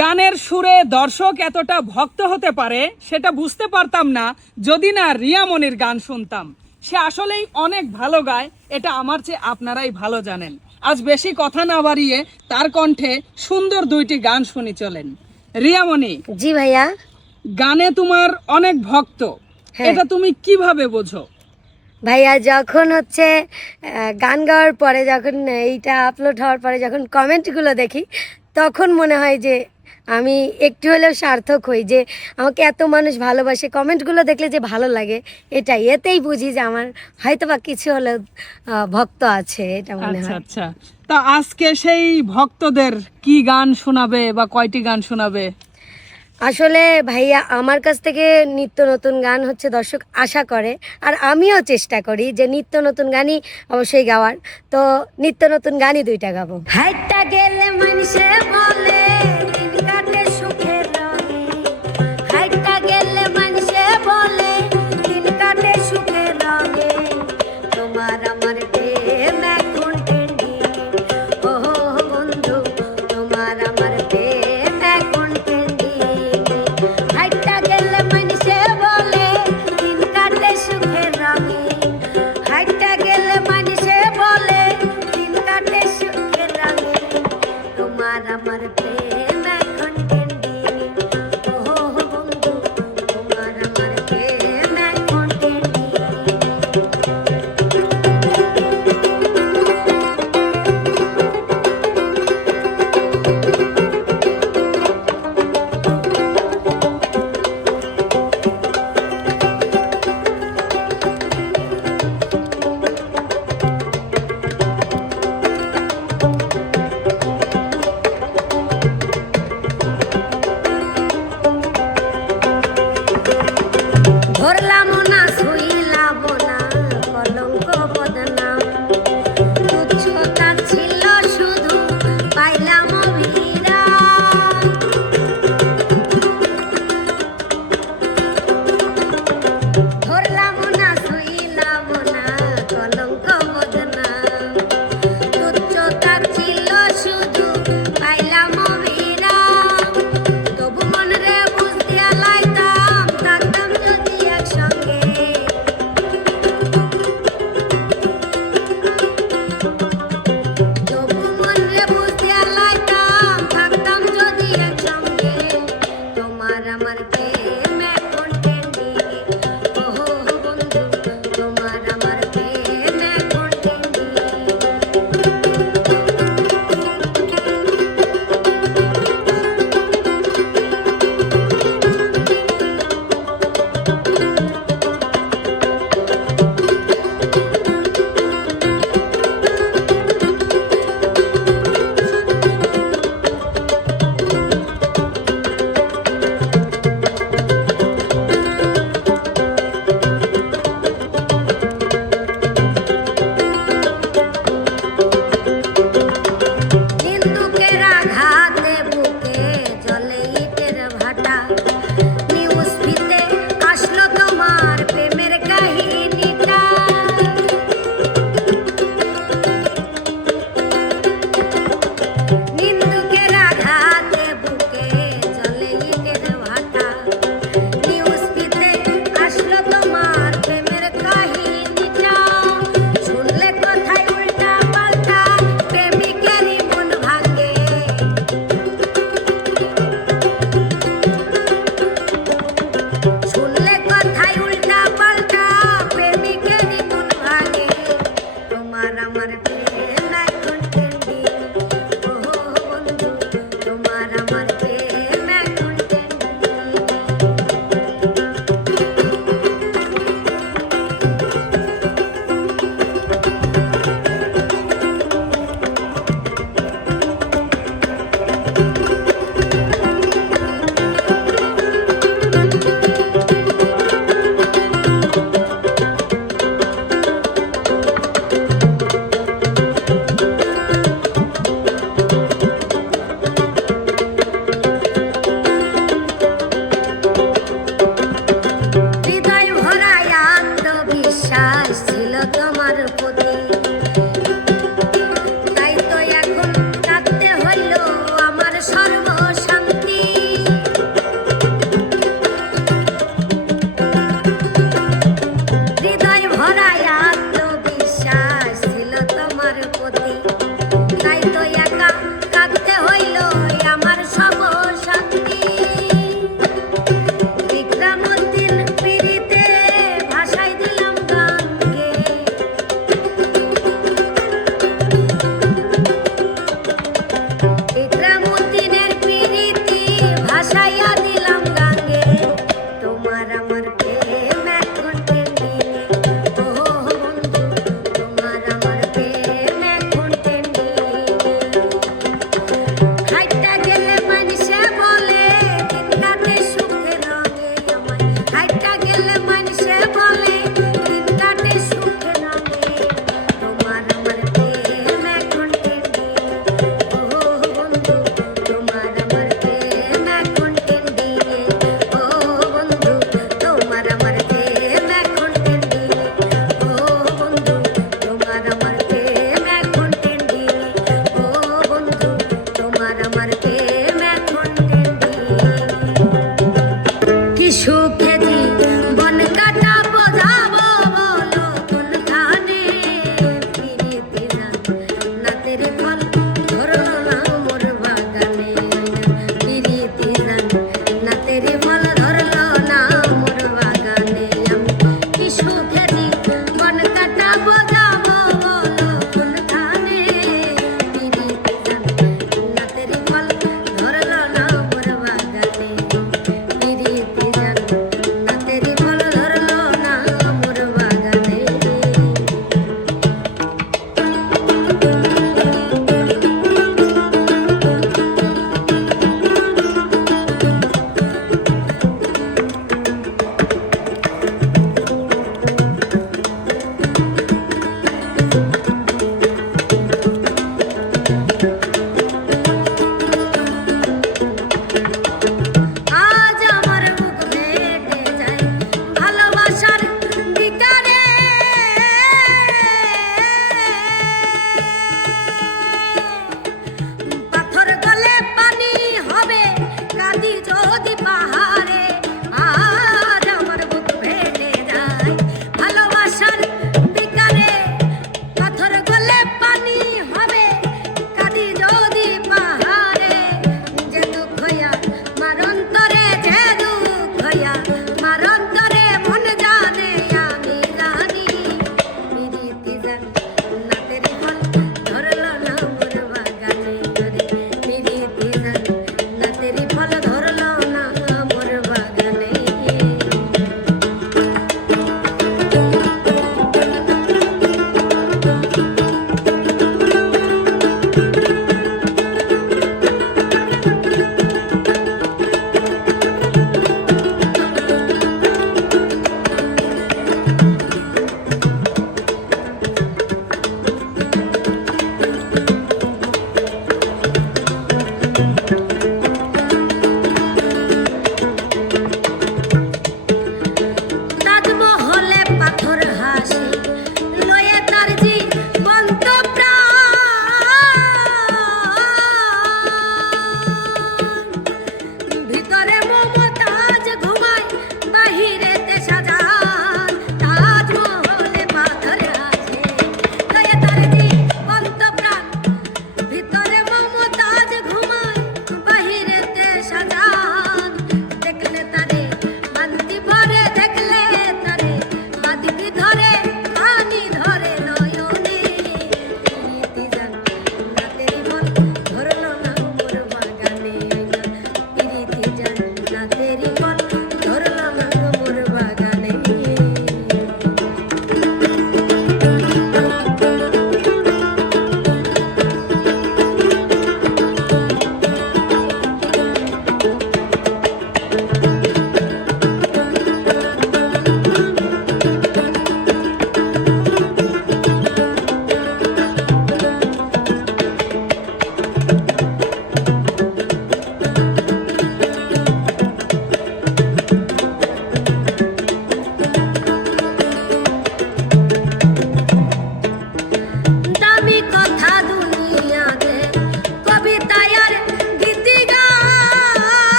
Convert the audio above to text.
গানের সুরে দর্শক এতটা ভক্ত হতে পারে সেটা বুঝতে পারতাম না যদি না রিয়ামনির গান শুনতাম। সে আসলেই অনেক ভালো গায় এটা আমার চেয়ে আপনারাই ভালো জানেন। আজ বেশি কথা না বাড়িয়ে তার কণ্ঠে সুন্দর দুইটি গান শুনি চলেন। রিয়ামণি জি ভাইয়া। গানে তোমার অনেক ভক্ত হ্যাঁ। এটা তুমি কীভাবে বোঝো? ভাইয়া যখন হচ্ছে গান গাওয়ার পরে যখন এইটা আপলোড হওয়ার পরে যখন কমেন্টগুলো দেখি তখন মনে হয় যে আমি একটু হলেও সার্থক হই যে আমাকে এত মানুষ ভালোবাসে। কমেন্টগুলো দেখলে যে ভালো লাগে এটাই। এতেই বুঝি যে আমার হয়তো বা কিছু হলেও ভক্ত আছে এটা মনে আচ্ছা হয়। আচ্ছা। তা আজকে সেই ভক্তদের কি গান শোনাবে বা কয়টি গান শোনাবে? আসলে ভাইয়া আমার কাছ থেকে নিত্য নতুন গান হচ্ছে দর্শক আশা করে আর আমিও চেষ্টা করি যে নিত্য নতুন গানই অবশ্যই গাওয়ার। তো নিত্য নতুন গানই দুইটা গাবো। হাইটটা গেলে মানুষে ধরলাম না I'm ramar ke